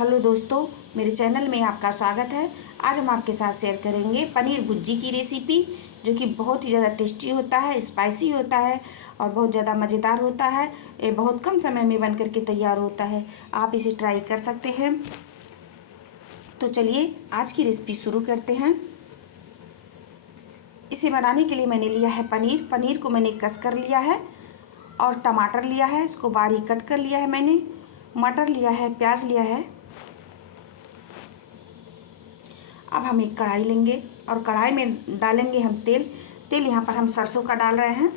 Hello दोस्तों, मेरे channel में आपका स्वागत है। आज हम आपके साथ शेयर करेंगे पनीर भुर्जी की रेसिपी, जो कि बहुत ही ज़्यादा टेस्टी होता है, स्पाइसी होता है और बहुत ज़्यादा मज़ेदार होता है। ये बहुत कम समय में बन करके तैयार होता है। आप इसे ट्राई कर सकते हैं। तो चलिए आज की रेसिपी शुरू करते हैं। इसे बनाने के लिए मैंने लिया है पनीर को मैंने कस कर लिया है और टमाटर लिया है, इसको बारीक कट कर लिया है मैंने। मटर लिया है, प्याज लिया है। अब हम एक कढ़ाई लेंगे और कढ़ाई में डालेंगे हम तेल यहाँ पर हम सरसों का डाल रहे हैं।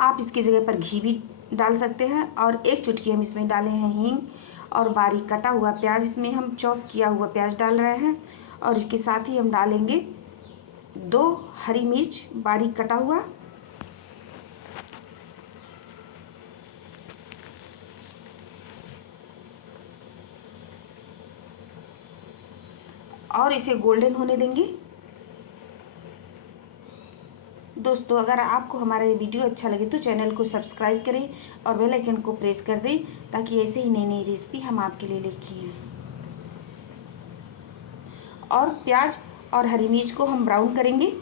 आप इसकी जगह पर घी भी डाल सकते हैं। और एक चुटकी हम इसमें डाले हैं हींग और बारीक कटा हुआ प्याज, इसमें हम चॉप किया हुआ प्याज डाल रहे हैं। और इसके साथ ही हम डालेंगे 2 हरी मिर्च बारीक कटा हुआ। और इसे गोल्डन होने देंगे। दोस्तों, अगर आपको हमारा ये वीडियो अच्छा लगे तो चैनल को सब्सक्राइब करें और बेल आइकन को प्रेस कर दें, ताकि ऐसे ही नई नई रेसिपी हम आपके लिए लेके आएं। और प्याज और हरी मिर्च को हम ब्राउन करेंगे।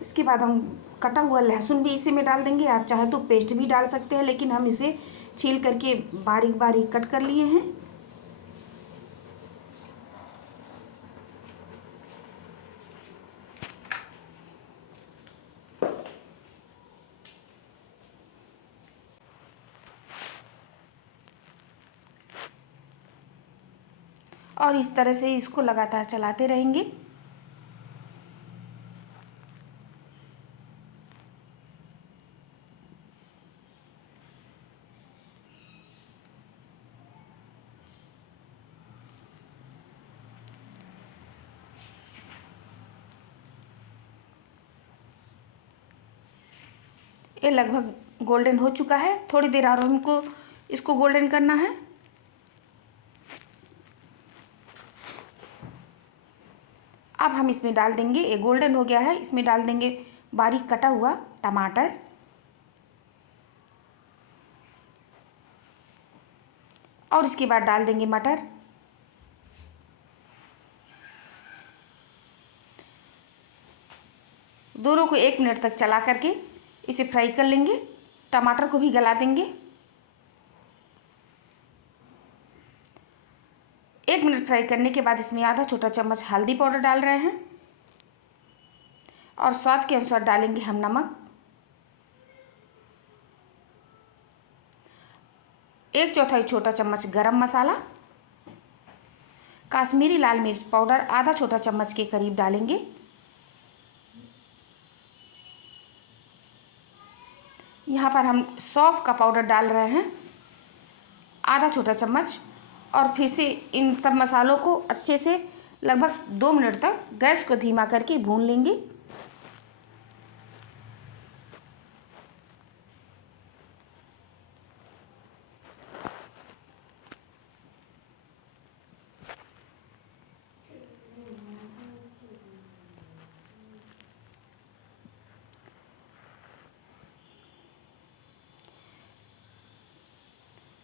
इसके बाद हम कटा हुआ लहसुन भी इसी में डाल देंगे। आप चाहे तो पेस्ट भी डाल सकते हैं, लेकिन हम इसे छील करके बारीक बारीक कट कर लिए हैं। और इस तरह से इसको लगातार चलाते रहेंगे। ये लगभग गोल्डन हो चुका है। थोड़ी देर और हमको इसको गोल्डन करना है। अब हम इसमें डाल देंगे, ये गोल्डन हो गया है, इसमें डाल देंगे बारीक कटा हुआ टमाटर। और इसके बाद डाल देंगे मटर। दोनों को 1 मिनट तक चला करके इसे फ्राई कर लेंगे। टमाटर को भी गला देंगे। 1 मिनट फ्राई करने के बाद इसमें आधा छोटा चम्मच हल्दी पाउडर डाल रहे हैं और स्वाद के अनुसार डालेंगे हम नमक। 1/4 छोटा चम्मच गरम मसाला। काश्मीरी लाल मिर्च पाउडर आधा छोटा चम्मच के करीब डालेंगे। यहाँ पर हम सौंफ का पाउडर डाल रहे हैं आधा छोटा चम्मच। और फिर से इन सब मसालों को अच्छे से लगभग 2 मिनट तक गैस को धीमा करके भून लेंगे।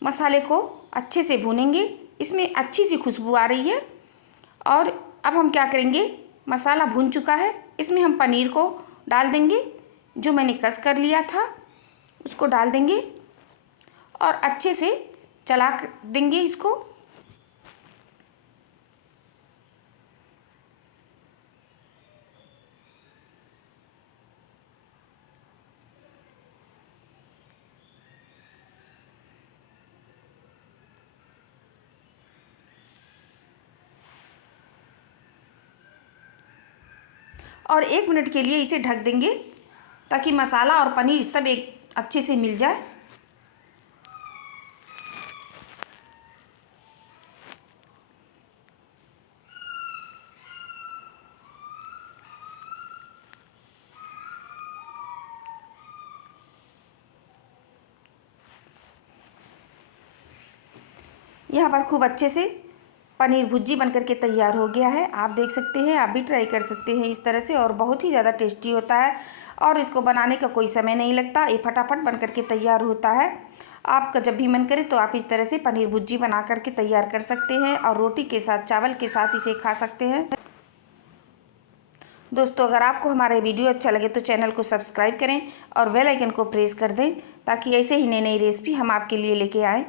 मसाले को अच्छे से भूनेंगे। इसमें अच्छी सी खुशबू आ रही है। और अब हम क्या करेंगे, मसाला भून चुका है, इसमें हम पनीर को डाल देंगे, जो मैंने कस कर लिया था उसको डाल देंगे और अच्छे से चला देंगे इसको। और 1 मिनट के लिए इसे ढक देंगे, ताकि मसाला और पनीर सब एक अच्छे से मिल जाए। यहाँ पर खूब अच्छे से पनीर भुर्जी बनकर के तैयार हो गया है। आप देख सकते हैं, आप भी ट्राई कर सकते हैं इस तरह से, और बहुत ही ज़्यादा टेस्टी होता है और इसको बनाने का कोई समय नहीं लगता, ये फटाफट बनकर के तैयार होता है। आपका जब भी मन करे तो आप इस तरह से पनीर भुर्जी बना करके तैयार कर सकते हैं और रोटी के साथ, चावल के साथ इसे खा सकते हैं। दोस्तों, अगर आपको हमारा वीडियो अच्छा लगे तो चैनल को सब्सक्राइब करें और बेल आइकन को प्रेस कर दें, ताकि ऐसे ही नई नई रेसिपी हम आपके लिए लेके आएँ।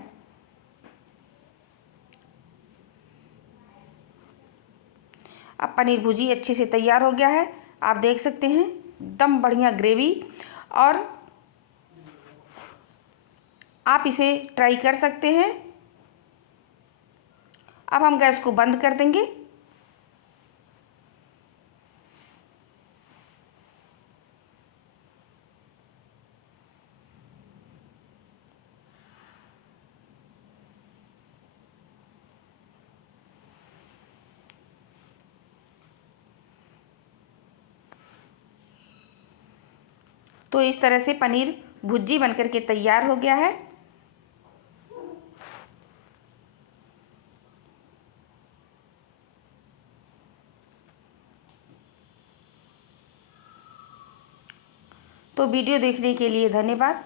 अब पनीर भुर्जी अच्छे से तैयार हो गया है, आप देख सकते हैं, एकदम बढ़िया ग्रेवी, और आप इसे ट्राई कर सकते हैं। अब हम गैस को बंद कर देंगे। तो इस तरह से पनीर भुर्जी बनकर के तैयार हो गया है। तो वीडियो देखने के लिए धन्यवाद।